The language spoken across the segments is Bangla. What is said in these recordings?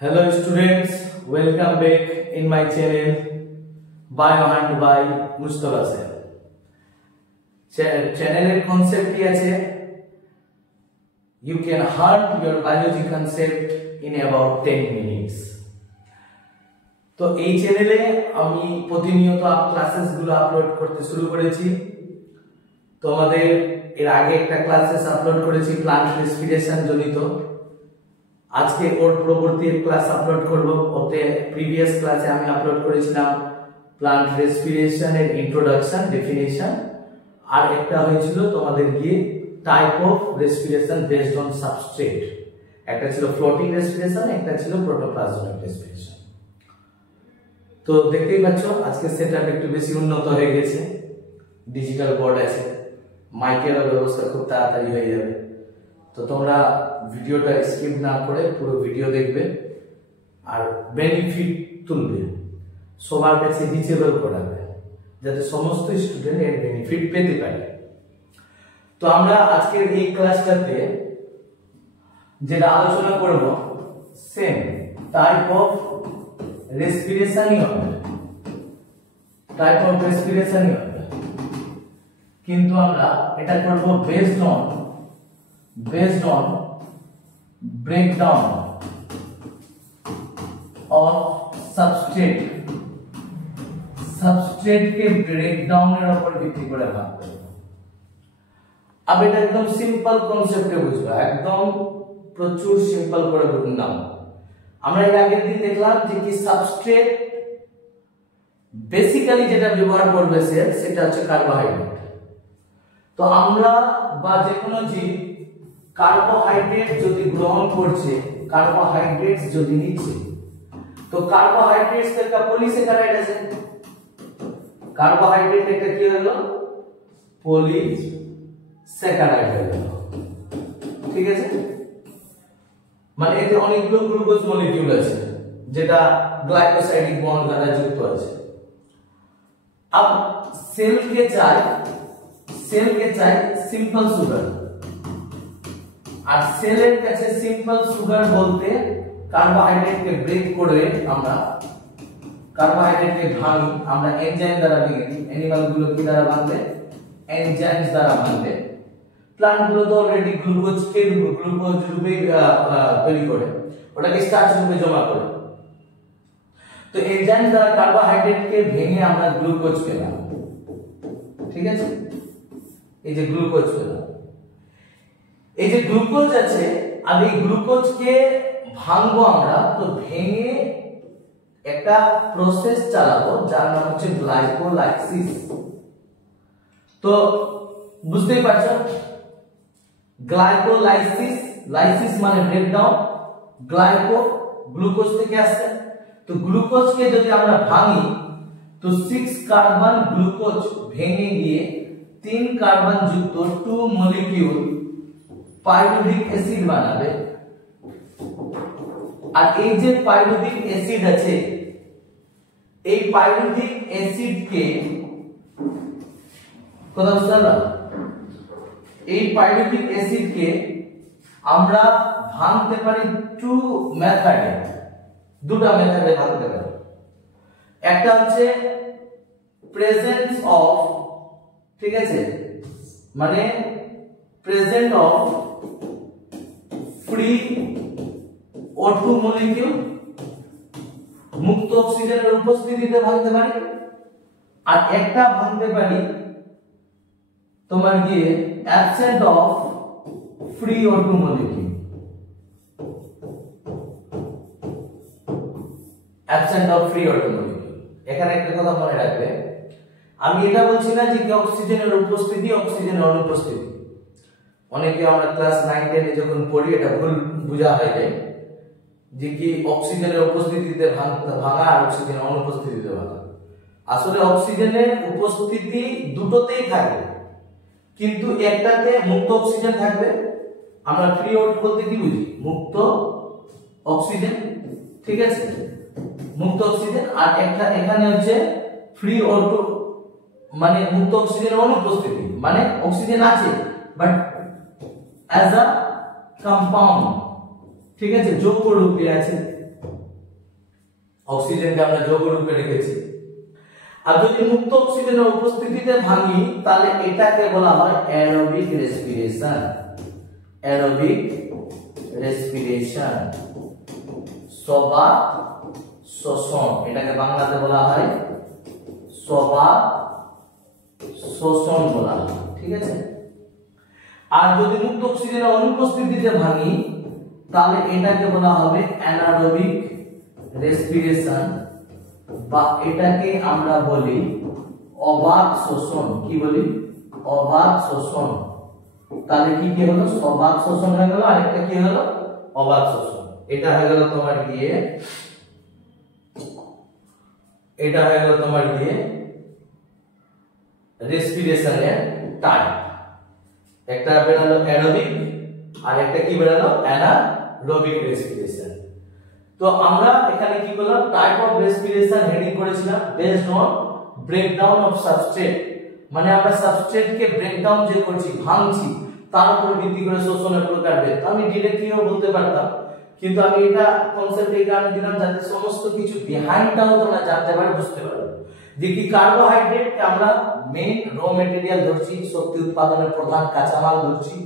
Hello students, welcome back in my channel Biohunt by Mustafa sir. Channel concept কি আছে? You can hunt your biology concept in about 10 minutes. তো এই চ্যানেলে আমি প্রতিনিয়ত ক্লাসেস গুলো আপলোড করতে শুরু করেছি। তোমাদের এর আগে একটা ক্লাসেস আপলোড করেছি প্লান্ট রেসপিরেশন জনিত। আজকে ওর পরবর্তী ক্লাস আপলোড করব। ওতে প্রিভিয়াস ক্লাসে আমি আপলোড করেছিলাম প্লান্ট রেসপিরেশন এর ইন্ট্রোডাকশন ডেফিনিশন, আর একটা হয়েছিল তোমাদের গিয়ে type of respiration based on substrate. একটা ছিল ফ্লোটিং রেসপিরেশন, একটা ছিল প্রোটোপ্লাজমিক রেসপিরেশন। তো দেখতেই পাচ্ছ আজকে সেটআপ একটু বেশি উন্নত হয়ে গেছে, ডিজিটাল বোর্ড আছে, মাইকের ব্যবস্থা খুব তাড়াতাড়ি হয়ে যাবে। তো তোমরা ভিডিওটা স্কিপ না করে পুরো ভিডিও দেখবে আর বেনিফিট তুলবে, সবার কাছে রিচেবল করাবে যাতে সমস্ত স্টুডেন্ট এর বেনিফিট পেতে পারে। তো আমরা আজকের এই ক্লাসটাতে যেটা আলোচনা করব সেম টাইপ অফ রেসপিরেশনই হবে, টাইপ অফ রেসপিরেশনই হবে, কিন্তু আমরা এটা করব based on breakdown of substrate के breakdown এর উপর ভিত্তি করে ভাগ করব। अब এটা একদম সিম্পল কনসেপ্টে বুঝবা, একদম প্রচুর সিম্পল করে বুঝলাম। আমরা এর আগের দিন দেখলাম যে কি সাবস্ট্রেট বেসিক্যালি যেটা ব্যবহার করবে সেটা হচ্ছে কার্বোহাইড্রেট। তো আমরা বা যে কোনো জীব কার্বোহাইড্রেট যদি গ্রহণ করছে, কার্বোহাইড্রেটস যদি নিচ্ছে, তো কার্বোহাইড্রেটস একটা পলিস্যাকারাইড আছে। কার্বোহাইড্রেট একটা কি হলো? পলিস্যাকারাইড হলো, ঠিক আছে? মানে এতে অনেকগুলো গ্লুকোজ মলিকিউল আছে যেটা গ্লাইকোসাইডিক বন্ড দ্বারা যুক্ত আছে। अब সেল কে চাই সিম্পল সুগার, আর সেলের কাছে সিম্পল সুগার বলতে কার্বোহাইড্রেটকে ব্রেক করে আমরা কার্বোহাইড্রেটকে ভাঙি, আমরা এনজাইম দ্বারা ভেঙে দিই। অ্যানিমাল গুলো কি দ্বারা ভাঙবে? এনজাইমস দ্বারা ভাঙবে। প্লান্ট গুলো তো অলরেডি গ্লুকোজ রূপে তৈরি করে, ওটাকে স্টার্চ রূপে জমা করে। তো এনজাইম দ্বারা কার্বোহাইড্রেটকে ভেঙে আমরা গ্লুকোজ পেলাম, ঠিক আছে? এই যে গ্লুকোজ পেলাম, এই যে গ্লুকোজ আছে, আর এই গ্লুকোজকে ভাঙবো আমরা। তো ভেঙে একটা প্রসেস চালাবো যার নাম হচ্ছে গ্লাইকোলাইসিস। তো বুঝতেই পারছো গ্লাইকোলাইসিস, লাইসিস মানে ব্রেকডাউন, গ্লাইকো গ্লুকোজ থেকে আসছে। তো গ্লুকোজকে যদি আমরা ভাঙি তো 6 কার্বন গ্লুকোজ ভেঙে গিয়ে 3 কার্বন যুক্ত 2 মলিকিউল পাইরুভিক অ্যাসিড বানাবে। আর এই যে পাইরুভিক অ্যাসিড আছে, এই পাইরুভিক অ্যাসিডকে কথা বুঝলা, এই পাইরুভিক অ্যাসিডকে আমরা ভাঙতে পারি দুটা মেথডে ভাঙতে পারি। একটা হচ্ছে প্রেজেন্স অফ, ঠিক আছে, মানে present of free O2 molecule, মুক্ত অক্সিজেনের উপস্থিতিতে ভাঙতে পারি। আর একটা ভাঙতে পারি তোমার গিয়ে absent of free O2 molecule, absent of free O2 molecule. এখানে একটা কথা মনে রাখবে, আমি এটা বলছি না যে কি অক্সিজেনের উপস্থিতি অক্সিজেনের অনুপস্থিতি। অনেকে আমরা ক্লাস 9 10 যখন পড়ি এটা ভুল বোঝা হয়ে যায় যে কি অক্সিজেনের উপস্থিতিতে ভাঙা আর অক্সিজেনের অনুপস্থিতিতে ভাঙা। আসলে অক্সিজেনের উপস্থিতি দুটোতেই থাকবে, কিন্তু একটাতে মুক্ত অক্সিজেন থাকবে। আমরা ফ্রি O2 বলতে কি বুঝি? মুক্ত অক্সিজেন, ঠিক আছে, মুক্ত অক্সিজেন। আর একটা এখানে হচ্ছে ফ্রি O2 মানে মুক্ত অক্সিজেনের অনুপস্থিতি, মানে অক্সিজেন আছে বাট অ্যাজ আ কম্পাউন্ড, ঠিক আছে, যৌগ রূপে আছে। অক্সিজেনকে আমরা যৌগ রূপে রেখেছি। আর যদি মুক্ত অক্সিজেনের উপস্থিতিতে ভাঙি তাহলে এটাকে বলা হয় অ্যারোবিক রেসপিরেশন। অ্যারোবিক রেসপিরেশন, সবাত শ্বসন, এটাকে বাংলাতে বলা হয় সবাত শ্বসন বলা হয়, ঠিক আছে। আর যদি মুক্ত অক্সিজেনের অনুপস্থিতিতে ভাঙি তাহলে এটাকে বলা হবে অ্যানারোবিক রেসপিরেশন, বা এটাকে আমরা বলি অবাত শোষণ। কি বলি? অবাত শোষণ। তাহলে কি কি হলো? সবাত শোষণ হয়ে গেল, আর একটা কি হলো? অবাত শোষণ। এটা হয়ে গেল তোমার গিয়ে, এটা হয়ে গেল তোমার গিয়ে রেসপিরেশনের টাইপ। একটা বেরালো অ্যারোবিক আর একটা কি বেরালো? Anaerobic respiration. তো আমরা এখানে কি করলাম? টাইপ অফ রেসপিরেশন হেডিং করেছিলাম based on breakdown of substrate, মানে আমরা সাবস্ট্রেটকে ব্রেকডাউন যে করছি, ভাঙছি, তার উপর ভিত্তি করে শোষণের প্রকারভেদ। আমি ডিরেক্টলিও বলতে পারতাম, কিন্তু আমি এটা কনসেপ্ট এই কারণে দিলাম যাতে সমস্ত কিছু বিহাইন্ডটাও তোমরা জানতে পারো, বুঝতে পারো যে কি কার্বোহাইড্রেটকে আমরা মেইন র মেটেরিয়াল ধরছি, শক্তি উৎপাদনের প্রধান কাঁচামাল ধরছি।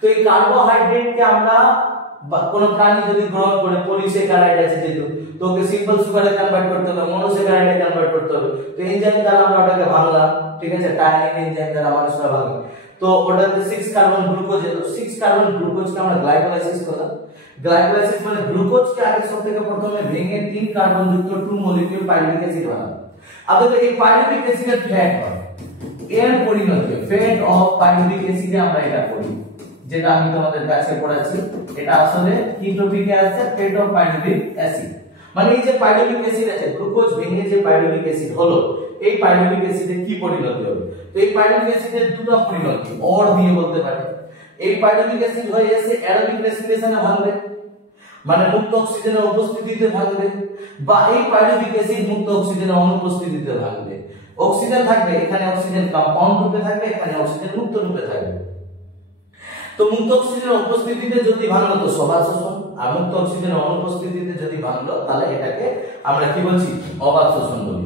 তো এই কার্বোহাইড্রেটকে আমরা কোন প্রাণী যদি গ্রহণ করে, পলিস্যাকারাইড আছে যেহেতু, তো ওকে সিম্পল সুগারে কনভার্ট করতে হবে, মনোস্যাকারাইডে কনভার্ট করতে হবে। তো এনজাইম দ্বারা আমরা ওটাকে ভাঙলাম, ঠিক আছে, টায়ারিন এনজাইম দ্বারা মানুষরা ভাঙে। তো ওটাতে 6 কার্বন গ্লুকোজ এলো, 6 কার্বন গ্লুকোজকে আমরা গ্লাইকোলাইসিস করলাম। গ্লাইকোলাইসিস মানে গ্লুকোজকে আগে সব থেকে প্রথমে ভেঙে 3 কার্বন যুক্ত 2 মলিকিউল পাইরুভিক অ্যাসিড বানাবো। আবার এই পাইরুভিক অ্যাসিডের ফ্যাট হয়, এর পরিণতি ফ্যাট অফ পাইরুভিক অ্যাসিডে আমরা এটা করি, যেটা আমি তোমাদের কাছে পড়াচ্ছি। এটা আসলে কি টপিকে আছে? Fat of pyruvic acid. মানে এই যে পাইরুভিক অ্যাসিড আছে, গ্লুকোজ ভেঙে যে পাইরুভিক অ্যাসিড হলো, এই পাইরুভিক অ্যাসিডের কি পরিণতি হবে? তো এই পাইরুভিক অ্যাসিডের দুটো পরিণতি অর দিয়ে বলতে পারি। এই পাইরুভিক অ্যাসিড হয়ে এসে অ্যারোবিক রেসপিরেশনে ভাঙবে, মানে মুক্ত অক্সিজেনের উপস্থিতিতে ভাঙবে, বা এই পাইরুভিক অ্যাসিড মুক্ত অক্সিজেনের অনুপস্থিতিতে ভাঙবে। অক্সিজেন থাকবে এখানে, অক্সিজেন কম্পাউন্ড রূপে থাকবে, এখানে অক্সিজেন মুক্ত রূপে থাকবে। তো মুক্ত অক্সিজেনের উপস্থিতিতে যদি ভাঙলো তো সবাত শোষণ, আর মুক্ত অক্সিজেনের অনুপস্থিতিতে যদি ভাঙলো তাহলে এটাকে আমরা কি বলছি? অবাত শোষণ বলি।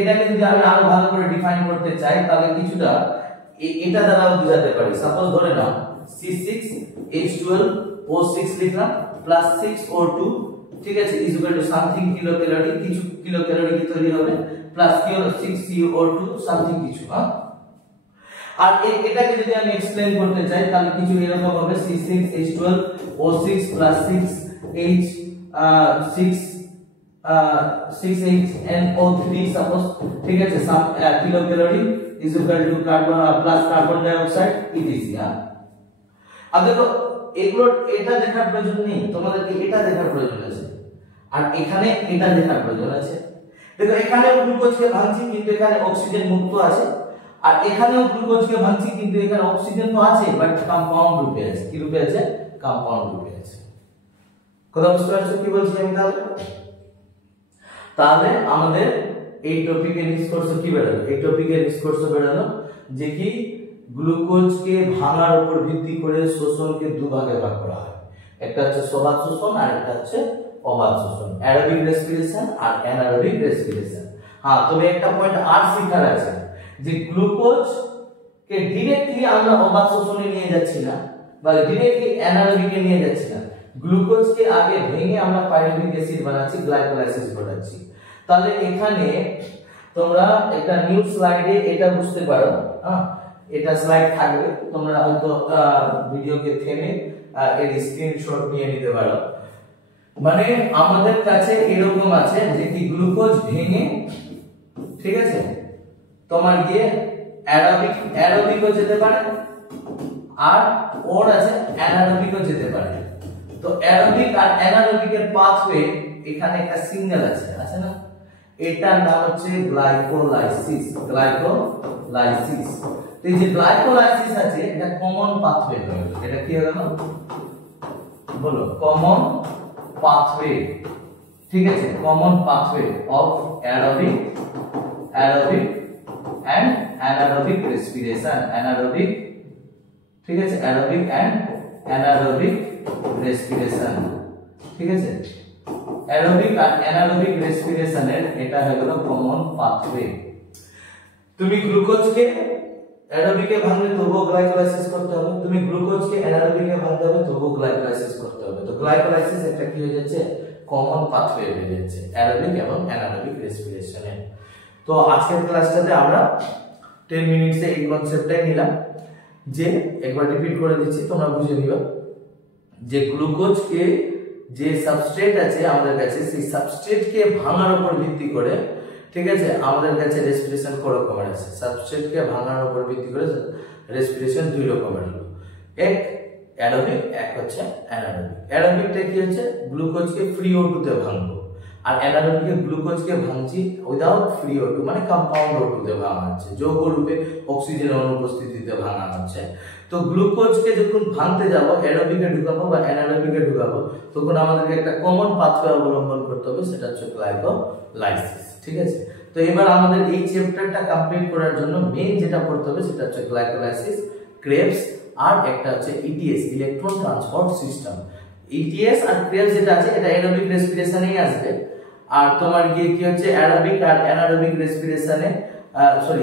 এটাকে যদি আমি আরো ভালো করে ডিফাইন করতে চাই তাহলে কিছুটা এটা দ্বারাও বোঝাতে পারি। সাপোজ ধরে নাও C6H12O6 লিখলাম প্লাস 6O2, ঠিক আছে, is equal to something kilo calorie, কিছু কিলো ক্যালোরি কি তৈরি হবে, প্লাস কি হলো 6CO2 সামথিং কিছু। আর এটাকে যদি আমি এক্সপ্লেইন করতে চাই তাহলে কিছু এরকম হবে C6H12O6 প্লাস 6HNO3 সাপোজ, ঠিক আছে, kilo calorie is equal to carbon plus carbon ডাই অক্সাইড ইত্যাদি। আর দেখো এগুলো এটা দেখার প্রয়োজন নেই, তোমাদেরকে এটা দেখার প্রয়োজন আছে, আর এখানে এটা দেখার প্রয়োজন আছে। দেখো এখানে গ্লুকোজকে ভাঙছি কিন্তু এখানে অক্সিজেন মুক্ত আছে, আর এখানেও গ্লুকোজকে ভাঙছি কিন্তু এখানে অক্সিজেন তো আছে বাট কম্পাউন্ড রূপে আছে। কি রূপে আছে? কম্পাউন্ড রূপে আছে। কথা বুঝতে পারছো কি বলছি আমি? তাহলে আমাদের এই টপিকের নিষ্কর্ষ কি বেরোলো? এই টপিকের নিষ্কর্ষ বেরোলো যে কি গ্লুকোজকে ভাঙার উপর ভিত্তি করে শোষণকে দুভাগে ভাগ করা হয়। একটা হচ্ছে সবাত শোষণ আর একটা হচ্ছে অবাত শোষণ, অ্যারোবিক রেসপিরেশন আর অ্যানারোবিক রেসপিরেশন। হ্যাঁ, তবে একটা পয়েন্ট আর শিখার আছে যে গ্লুকোজ কে ডাইরেক্টলি আমরা অবাত শোষণে নিয়ে যাচ্ছি না বা ডাইরেক্টলি অ্যানারোবিকে নিয়ে যাচ্ছি না, গ্লুকোজকে আগে ভেঙে আমরা পাইরুভিক অ্যাসিড বানাচ্ছি, গ্লাইকোলাইসিস ঘটাচ্ছি। তাহলে এখানে তোমরা একটা নিউ স্লাইডে এটা বুঝতে পারো, হ্যাঁ, এটা স্লাইড থাকবে, তোমরা হয়তো ভিডিওকে থেমে এর স্ক্রিনশট নিয়ে নিতে পারো। মানে আমাদের কাছে এরকম আছে যে কি গ্লুকোজ ভেঙে, ঠিক আছে, তোমার গিয়ে অ্যারোবিকও যেতে পারে আর ওর আছে অ্যানারোবিকও যেতে পারে। তো অ্যারোবিক আর অ্যানারোবিকের পাথওয়ে এখানে একটা সিঙ্গেল আছে না, এটার নাম হচ্ছে গ্লাইকোলাইসিস। গ্লাইকোলাইসিস, তো এই যে গ্লাইকোলাইসিস আছে এটা কমন পাথওয়ে হলো। এটা কি হলো বলো? কমন পাথওয়ে, ঠিক আছে, common pathway of aerobic and anaerobic respiration, anaerobic, ঠিক আছে, অ্যারোবিক and anaerobic respiration, ঠিক আছে, অ্যারোবিক আর অ্যানারোবিক রেসপিরেশনের এটা হলো কমন পাথওয়ে। তুমি গ্লুকোজকে অ্যারোবিকে ভাঙলে তবুও গ্লাইকোলাইসিস করতে হবে, তুমি গ্লুকোজকে অ্যানারোবিকে ভাঙতে হবে তবুও গ্লাইকোলাইসিস করতে হবে। তো গ্লাইকোলাইসিস একটা কি হয়ে যাচ্ছে, কমন পাথওয়ে হয়ে যাচ্ছে অ্যারোবিক এবং অ্যানারোবিক রেসপিরেশনে। তো আজকের ক্লাসটাতে আমরা 10 মিনিটসে এই কনসেপ্টটাই নিলাম, যে একবার রিপিট করে দিচ্ছি তোমরা বুঝে নিবা, যে গ্লুকোজকে যে সাবস্ট্রেট আছে আমাদের কাছে, সেই সাবস্ট্রেটকে ভাঙার উপর ভিত্তি করে, ঠিক আছে, আমাদের কাছে রেসপিরেশন কত রকমের আছে। সাবস্ট্রেটকে ভাঙার উপর ভিত্তি করে রেসপিরেশন দুই রকমের হলো, এক অ্যারোবিক, এক হচ্ছে অ্যানারোবিক। অ্যারোবিকটা কি হচ্ছে, গ্লুকোজকে ফ্রি O2 তে ভাঙবো, আর অ্যানারোবিকে গ্লুকোজকে ভাঙছি উইদাউট ফ্রি O2 মানে কম্পাউন্ড O2 তে ভাঙা হচ্ছে, যৌগ রূপে অক্সিজেনের অনুপস্থিতিতে ভাঙা হচ্ছে। তো গ্লুকোজকে যখন ভাঙতে যাব, অ্যারোবিকে ঢুকাবো বা অ্যানারোবিকে ঢুকাবো, তখন আমাদেরকে একটা কমন পাথওয়ে অবলম্বন করতে হবে, সেটা হচ্ছে গ্লাইকোলাইসিস। ঠিক আছে, তো এবার আমাদের এই চ্যাপ্টারটা কমপ্লিট করার জন্য মেইন যেটা পড়তে হবে সেটা হচ্ছে গ্লাইকোলাইসিস, ক্রেবস, আর একটা হচ্ছে ETS, electron transport system. ETS আর ক্রেবস যেটা আছে এটা অ্যারোবিক রেসপিরেশনেই আসবে, আর তোমার কি হচ্ছে অ্যারোবিক আর অ্যানারোবিক রেসপিরেশনে,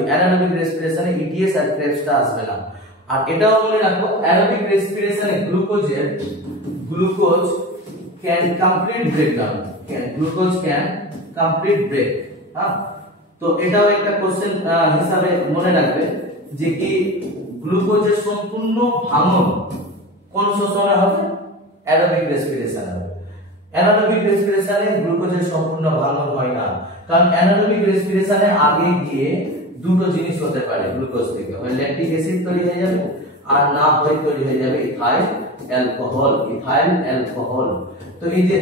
অ্যানারোবিক রেসপিরেশনে ইটিএস আর ক্রেবসটা আসবে না। আর এটাও মনে রাখো, অ্যারোবিক রেসপিরেশনে glucose can complete breakdown, glucose can complete break. হ্যাঁ, তো এটাও একটা কোশ্চেন হিসাবে মনে রাখবে, যে কি গ্লুকোজের সম্পূর্ণ ভাঙন কোন শোষণে হবে, অ্যারোবিক রেসপিরেশনে হবে। অ্যানারোবিক রেসপিরেশনে গ্লুকোজের সম্পূর্ণ ভাঙন হয় না, কারণ অ্যানারোবিক রেসপিরেশনে আগে গিয়ে দুটো জিনিস হতে পারে গ্লুকোজ থেকে, হয় ল্যাকটিক অ্যাসিড তৈরি হয়ে যাবে, আর না হয় তৈরি হয়ে যাবে ইথাইল অ্যালকোহল। তো এই যে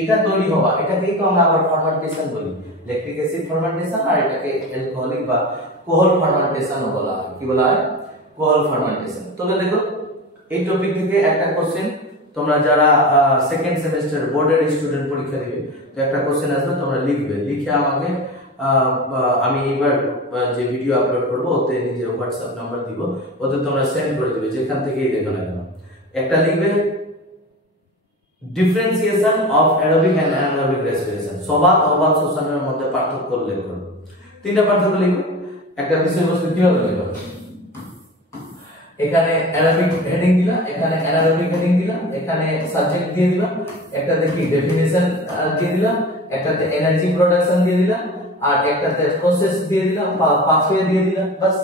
এটা তৈরি হওয়া, এটাকেই তো আমরা আবার ফার্মেন্টেশন বলি, ল্যাকটিক অ্যাসিড ফার্মেন্টেশন, আর এটাকে অ্যালকোহলিক বা কোহল ফার্মেন্টেশন বলা হয়। কি বলা হয়, কোহল ফার্মেন্টেশন। তবে দেখো এই টপিক থেকে একটা কোশ্চেন, তোমরা যারা সেকেন্ড সেমিস্টার বোর্ডের স্টুডেন্ট পরীক্ষা দিবে, তো একটা কোশ্চেন আসবে, তোমরা লিখবে, লিখে আমাকে আমি এবার যে ভিডিও আপলোড করব ওতে নিজের হোয়াটসঅ্যাপ নাম্বার দিব, ওতে তোমরা সেন্ড করে দিবে, যেখান থেকেই দেখো না কেন। একটা লিখবে differentiation of aerobic and anaerobic respiration, সবাত অবাত শ্বসনের মধ্যে পার্থক্য উল্লেখ করো। তিনটা পার্থক্য লিখবে, একটা বিষয়বস্তু কিভাবে লিখবে, এখানে অ্যারোবিক হেডিং দিলা, এখানে অ্যানারোবিক হেডিং দিলা, এখানে সাবজেক্ট দিয়ে দিলা, একটাতে কি ডেফিনিশন দিয়ে দিলা, একটাতে এনার্জি প্রোডাকশন দিয়ে দিলা, আর একটাতে প্রসেস দিয়ে দিলাম, পাথওয়ে দিয়ে দিলাম। বাস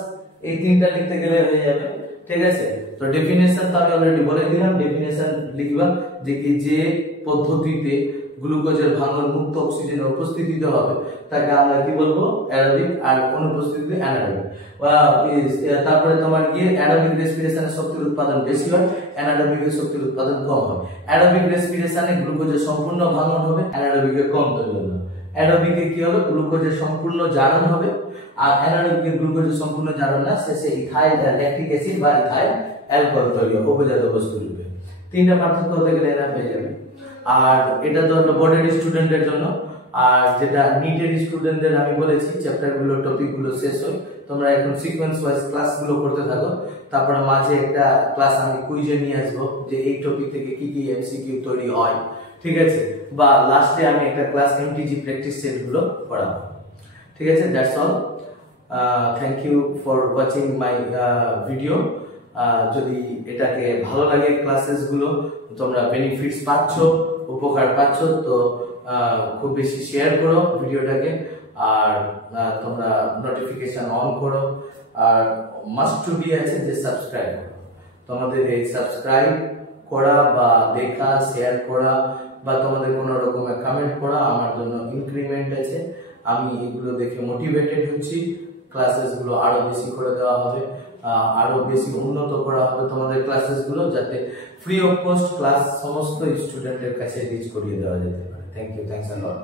এই তিনটা লিখতে গেলে হয়ে যাবে। ঠিক আছে, তো ডেফিনেশন তো আমি অলরেডি বলে দিলাম, ডেফিনেশন লিখবা যে কি যে পদ্ধতিতে গ্লুকোজের ভাঙন মুক্ত অক্সিজেনের উপস্থিতিতে হবে তাকে আমরা কি বলবো, অ্যারোবিক, আর অনুপস্থিতিতে অ্যানারোবিক। তারপরে তোমার গিয়ে অ্যারোবিক রেসপিরেশনে শক্তির উৎপাদন বেশি হয়, অ্যানারোবিকের শক্তির উৎপাদন কম হয়। অ্যারোবিক রেসপিরেশনে গ্লুকোজের সম্পূর্ণ ভাঙন হবে, অ্যানারোবিকে কম তৈরি হবে। অ্যারোবিকে কি হবে, গ্লুকোজের সম্পূর্ণ জারণ হবে, আর অ্যানারোবিকে গ্লুকোজের সম্পূর্ণ জারণ না, শেষে ইথাইল ল্যাকটিক অ্যাসিড বা ইথাইল অ্যালকোহল তৈরি হবে উপজাত বস্তু রূপে। তিনটা পার্থক্য হতে গেলে এরা পেয়ে যাবে। আর এটা তো হলো বোর্ডের স্টুডেন্টদের জন্য, আর যেটা নিটের স্টুডেন্টদের আমি বলেছি চ্যাপ্টারগুলো টপিকগুলো শেষ হয়, তোমরা এখন সিকোয়েন্স ওয়াইজ ক্লাসগুলো করতে থাকো, তারপরে মাঝে একটা ক্লাস আমি কুইজে নিয়ে আসবো, যে এই টপিক থেকে কি কি এমসিকিউ তৈরি হয়। ঠিক আছে, বা লাস্টে আমি একটা ক্লাস এমটিজি প্র্যাকটিস সেটগুলো করাবো। ঠিক আছে, that's all. Thank you for watching my video. যদি এটাকে ভালো লাগে ক্লাসেসগুলো, তোমরা বেনিফিটস পাচ্ছ, উপকার পাচ্ছ, তো খুব বেশি শেয়ার করো ভিডিওটাকে, আর তোমরা নোটিফিকেশন অন করো, আর মাস্ট টু বি আছে যে সাবস্ক্রাইব করো। তোমাদের এই সাবস্ক্রাইব করা বা দেখা, শেয়ার করা, বা তোমাদের কোনো রকমের কমেন্ট করা আমার জন্য ইনক্রিমেন্ট আছে। আমি এগুলো দেখে মোটিভেটেড হচ্ছি, ক্লাসেসগুলো আরো বেশি করে দেওয়া হবে, আরো বেশি উন্নত করা হবে তোমাদের ক্লাসেসগুলো, যাতে ফ্রি অফ কস্ট ক্লাস সমস্ত স্টুডেন্টের কাছে রিচ করিয়ে দেওয়া যেতে পারে। Thank you, thanks a lot.